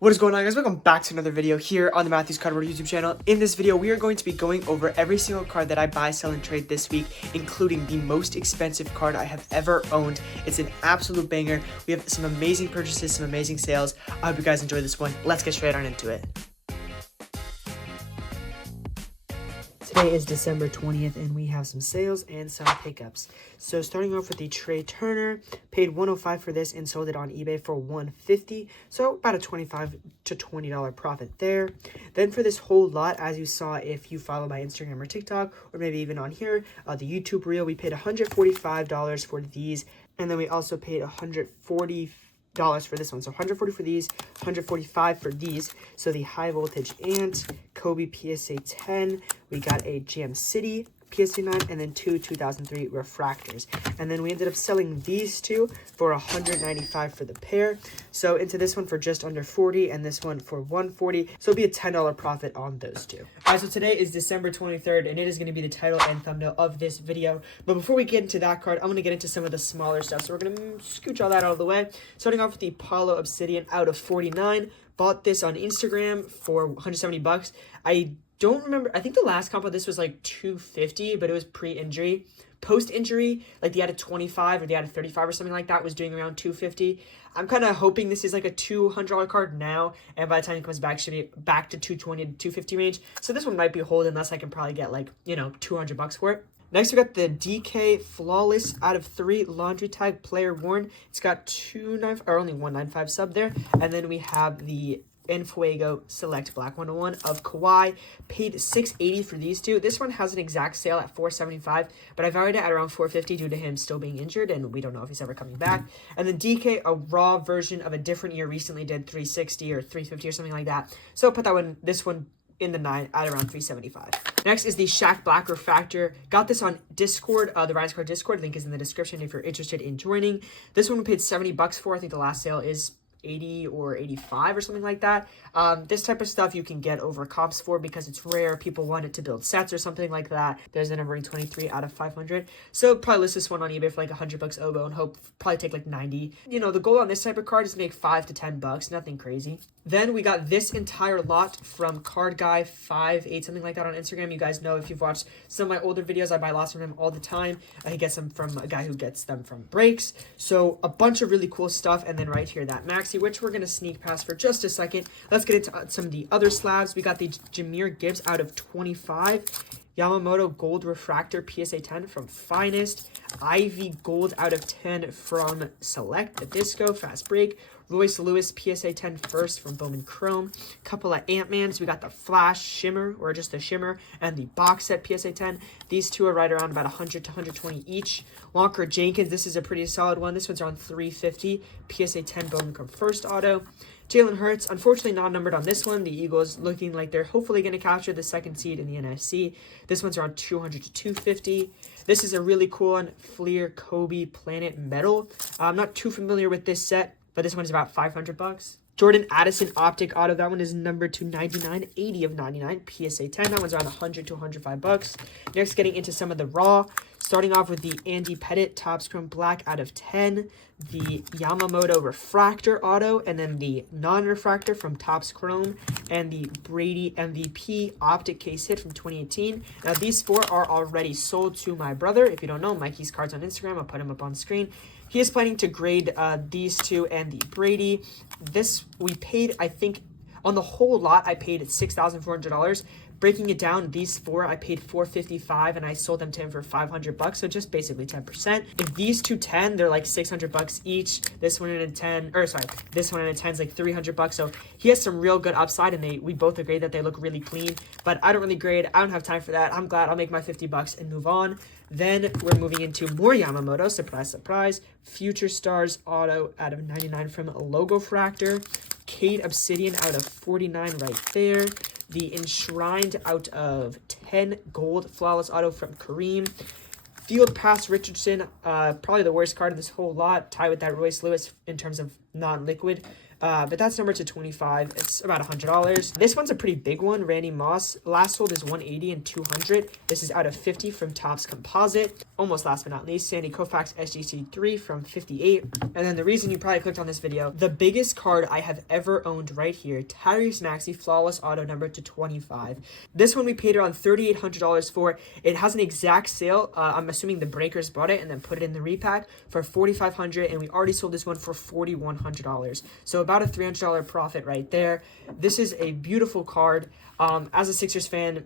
What is going on, guys? Welcome back to another video here on the Matthews Cardboard YouTube channel. In this video, we are going to be going over every single card that I buy, sell, and trade this week, including the most expensive card I have ever owned. It's an absolute banger. We have some amazing purchases, some amazing sales. I hope you guys enjoy this one. Let's get straight on into it. Today is December 20th, and we have some sales and some pickups. So starting off with the Trey Turner, paid $105 for this and sold it on eBay for $150. So about a $25 to $20 profit there. Then for this whole lot, as you saw if you follow my Instagram or TikTok, or maybe even on here, the YouTube reel, we paid $145 for these. And then we also paid $140 for this one. So $140 for these, $145 for these. So the high voltage Ant, Kobe PSA 10, we got a Jam City PSA 9, and then two 2003 refractors. And then we ended up selling these two for $195 for the pair. So into this one for just under $40 and this one for $140. So it'll be a $10 profit on those two. Alright, so today is December 23rd, and it is going to be the title and thumbnail of this video. But before we get into that card, I'm going to get into some of the smaller stuff. So we're going to scooch all that out of the way. Starting off with the Paulo Obsidian out of 49. Bought this on Instagram for $170. I don't remember. I think the last comp of this was like $250, but it was pre-injury. Post-injury, like the out of 25 or the out of 35 or something like that was doing around $250. I'm kind of hoping this is like a $200 card now, and by the time it comes back, should be back to $220 to $250 range. So this one might be holding, unless I can probably get like, $200 for it. Next, we got the DK Flawless out of 3 laundry tag player worn. It's got only 195 sub there, and then we have the Enfuego Select Black 101 of Kawhi. Paid $680 for these two. This one has an exact sale at $475, but I valued it at around $450 due to him still being injured, and we don't know if he's ever coming back. And then DK, a raw version of a different year, recently did $360 or $350 or something like that. So put this one in the 9 at around $375. Next is the Shaq Black Refractor. Got this on Discord, the Rise Card Discord. Link is in the description if you're interested in joining. This one we paid $70 for. I think the last sale is 80 or 85 or something like that. This type of stuff you can get over comps for because it's rare. People want it to build sets or something like that. There's a numbering 23 out of 500. So probably list this one on eBay for like $100 oboe and probably take like 90. The goal on this type of card is to make $5 to $10, nothing crazy. Then we got this entire lot from Card Guy 58, something like that on Instagram. You guys know if you've watched some of my older videos, I buy lots from him all the time. He gets them from a guy who gets them from breaks. So a bunch of really cool stuff. And then right here, that Maxi, which we're going to sneak past for just a second. Let's get into some of the other slabs. We got the Jameer Gibbs out of 25. Yamamoto Gold Refractor PSA 10 from Finest. Ivy Gold out of 10 from Select, the Disco, Fast Break. Royce Lewis PSA 10 first from Bowman Chrome. Couple of Ant-Mans. We got the Flash Shimmer, or just the Shimmer, and the box set PSA 10. These two are right around about 100 to 120 each. Walker Jenkins, this is a pretty solid one. This one's around 350. PSA 10 Bowman Chrome first auto. Jalen Hurts, unfortunately not numbered on this one. The Eagles looking like they're hopefully going to capture the second seed in the NFC. This one's around 200 to 250. This is a really cool one, Fleer Kobe Planet Metal. I'm not too familiar with this set, but this one is about $500. Jordan Addison Optic Auto, that one is numbered to 99, 80 of 99, PSA 10. That one's around 100 to $105. Next, getting into some of the raw. Starting off with the Andy Pettit Topps Chrome Black out of 10, the Yamamoto Refractor Auto, and then the non-refractor from Topps Chrome, and the Brady MVP Optic Case Hit from 2018. Now, these 4 are already sold to my brother. If you don't know, Mikey's cards on Instagram. I'll put him up on screen. He is planning to grade these two and the Brady. This we paid, I think, on the whole lot, I paid $6,400. Breaking it down, these 4 I paid $455, and I sold them to him for $500. So just basically 10%. If these two 10, they're like $600 each. This one in a 10, this one in a 10 is like $300. So he has some real good upside, and we both agree that they look really clean. But I don't really grade. I don't have time for that. I'm glad I'll make my $50 and move on. Then we're moving into more Yamamoto. Surprise, surprise. Future Stars Auto out of 99 from Logo Fractor. Cade Obsidian out of 49 right there. The Enshrined out of 10 Gold Flawless Auto from Kareem. Field Pass Richardson, probably the worst card in this whole lot, tied with that Royce Lewis in terms of non-liquid. But that's numbered to 25. It's about $100. This one's a pretty big one. Randy Moss. Last sold is 180 and 200. This is out of 50 from Topps Composite. Almost last but not least, Sandy Koufax SGC3 from 58. And then the reason you probably clicked on this video, the biggest card I have ever owned right here, Tyrese Maxey Flawless Auto number to 25. This one we paid around $3,800 for. It has an exact sale. I'm assuming the breakers bought it and then put it in the repack for $4,500, and we already sold this one for $4,100. So about a $300 profit right there. This is a beautiful card. As a Sixers fan,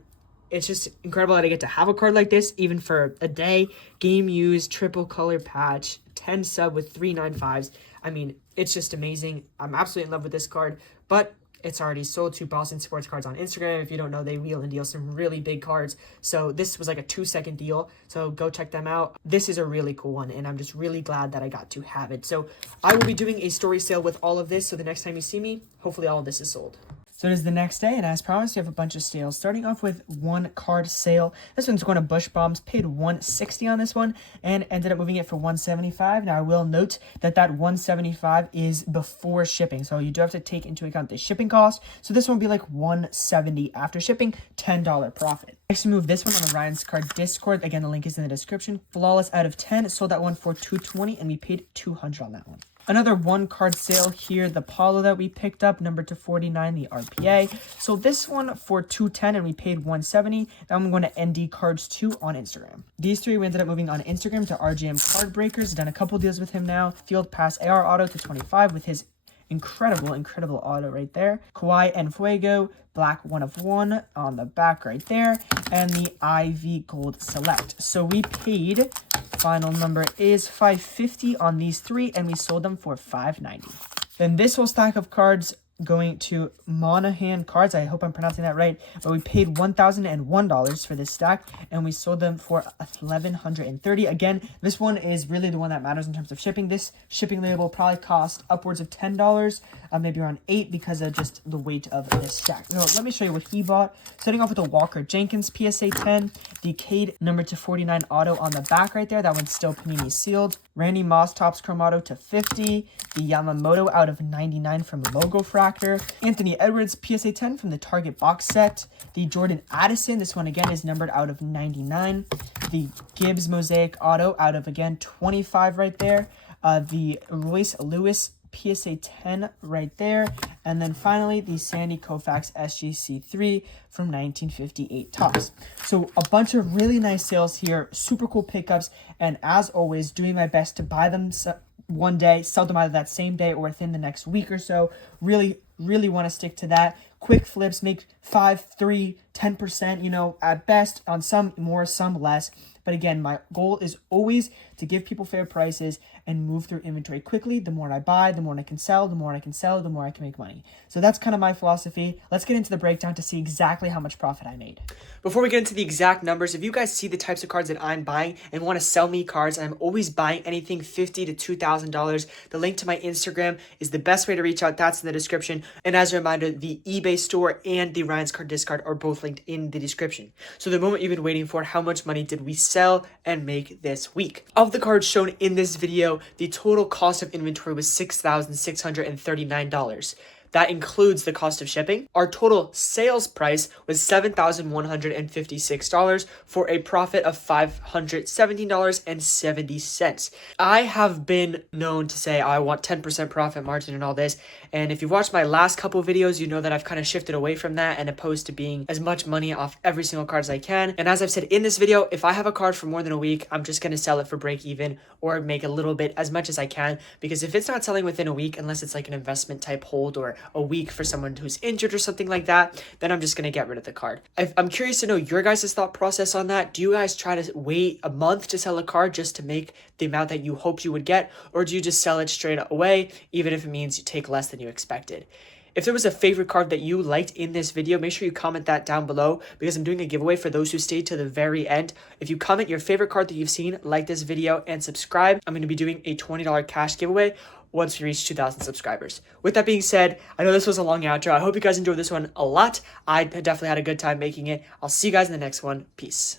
it's just incredible that I get to have a card like this, even for a day. Game used, triple color patch, 10 sub with 395s. I mean, it's just amazing. I'm absolutely in love with this card, but it's already sold to Boston Sports Cards on Instagram. If you don't know, they wheel and deal some really big cards. So this was like a 2-second deal. So go check them out. This is a really cool one, and I'm just really glad that I got to have it. So I will be doing a story sale with all of this. So the next time you see me, hopefully all of this is sold. So it is the next day, and as promised, we have a bunch of sales. Starting off with one card sale. This one's going to Bush Bombs. Paid $160 on this one and ended up moving it for $175. Now, I will note that that $175 is before shipping, so you do have to take into account the shipping cost. So this one will be like $170 after shipping, $10 profit. Next, we move this one on the Ryan's Card Discord. Again, the link is in the description. Flawless out of 10. Sold that one for $220, and we paid $200 on that one. Another one card sale here, the Paulo that we picked up, number to 49, the RPA. So this one for $210 and we paid $170. Now I'm going to ND Cards 2 on Instagram. These three we ended up moving on Instagram to RGM Card Breakers. Done a couple deals with him now. Field Pass AR Auto to 25 with his incredible auto right there. Kawhi and Fuego, black 1 of 1 on the back right there, and the IV Gold Select. So we paid, final number is $550 on these three, and we sold them for $590. Then this whole stack of cards going to Monahan Cards. I hope I'm pronouncing that right. But we paid $1,001 for this stack, and we sold them for $1,130. Again, this one is really the one that matters in terms of shipping. This shipping label probably cost upwards of $10, maybe around $8 because of just the weight of this stack. So let me show you what he bought. Starting off with the Walker Jenkins PSA 10, the Cade number to 49 auto on the back right there. That one's still Panini sealed. Randy Moss Topps Chrome Auto to 50. The Yamamoto out of 99 from Logo Fractor. Anthony Edwards PSA 10 from the Target box set. The Jordan Addison, this one again is numbered out of 99. The Gibbs Mosaic Auto out of, again, 25 right there. The Royce Lewis PSA 10 right there. And then finally, the Sandy Koufax SGC3 from 1958 Topps. So a bunch of really nice sales here, super cool pickups, and as always, doing my best to buy them one day, sell them either that same day or within the next week or so. Really want to stick to that. Quick flips, make 5, 3, 10%, you know, at best, on some more, some less. But again, my goal is always to give people fair prices and move through inventory quickly. The more I buy, the more I can sell, the more I can sell, the more I can make money. So that's kind of my philosophy. Let's get into the breakdown to see exactly how much profit I made. Before we get into the exact numbers, if you guys see the types of cards that I'm buying and want to sell me cards, I'm always buying anything $50 to $2,000. The link to my Instagram is the best way to reach out. That's in the description. And as a reminder, the eBay store and the Ryan's Card Discard are both linked in the description. So the moment you've been waiting for, how much money did we sell and make this week? Of the cards shown in this video, the total cost of inventory was $6,639. That includes the cost of shipping. Our total sales price was $7,156 for a profit of $517.70. I have been known to say I want 10% profit margin and all this. And if you've watched my last couple videos, you know that I've kind of shifted away from that and opposed to being as much money off every single card as I can. And as I've said in this video, if I have a card for more than a week, I'm just going to sell it for break even or make a little bit, as much as I can. Because if it's not selling within a week, unless it's like an investment type hold or a week for someone who's injured or something like that, then I'm just going to get rid of the card. I'm curious to know your guys' thought process on that. Do you guys try to wait a month to sell a card just to make the amount that you hoped you would get? Or do you just sell it straight away, even if it means you take less than you expected? If there was a favorite card that you liked in this video, make sure you comment that down below, because I'm doing a giveaway for those who stayed to the very end. If you comment your favorite card that you've seen, like this video, and subscribe, I'm going to be doing a $20 cash giveaway once we reach 2,000 subscribers. With that being said, I know this was a long outro. I hope you guys enjoyed this one a lot. I definitely had a good time making it. I'll see you guys in the next one. Peace.